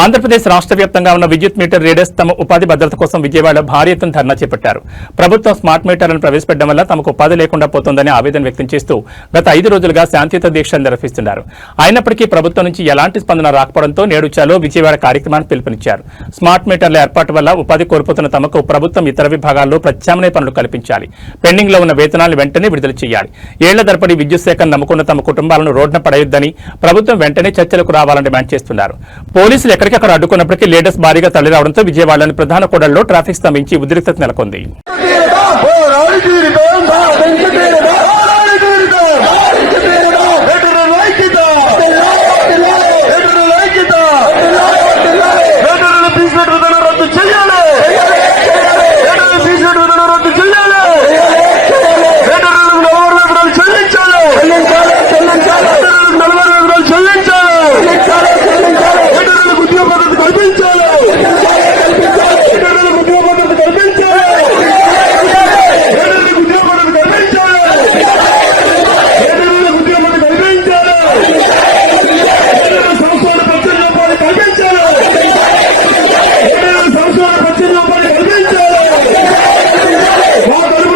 ఆంధ్రప్రదేశ్ రాష్ట్ర వ్యాప్తంగా ఉన్న విద్యుత్ మీటర్ రీడర్స్ తమ ఉపాధి భద్రత కోసం విజయవాడలో భారీ ఎత్తున ధర్నా చేపట్టారు. ప్రభుత్వం స్మార్ట్ మీటర్లను ప్రవేశపెట్టడం వల్ల తమకు ఉపాధి లేకుండా పోతోందని ఆవేదన వ్యక్తం చేస్తూ గత 5 రోజులుగా శాంతియుత దీక్షలు నిర్వహిస్తున్నారు. అయినప్పటికీ ప్రభుత్వం నుంచి ఎలాంటి స్పందన రాకపోవడంతో నేడు చలో విజయవాడ కార్యక్రమాన్ని పిలుపునిచ్చారు. స్మార్ట్ మీటర్ల ఏర్పాటు వల్ల ఉపాధి కోల్పోతున్న తమకు ప్రభుత్వం ఇతర విభాగాల్లో ప్రత్యామ్నాయ పనులు కల్పించాలి. పెండింగ్ లో ఉన్న వేతనాలను వెంటనే విడుదల చేయాలి. ఏళ్ల తరబడి విద్యుత్ శాఖను నమ్ముకున్న తమ కుటుంబాలను రోడ్డున పడేయొద్దని ప్రభుత్వం వెంటనే చర్చలకు రావాలని డిమాండ్ చేస్తున్నారు. పోలీసులు ఎక్కడికక్కడ అడ్డుకున్నప్పటికీ లీడర్స్ భారీగా తరలిరావడంతో విజయవాడలోని ప్రధాన కూడళ్లలో ట్రాఫిక్ స్తంభించి ఉద్రిక్తత నెలకొంది.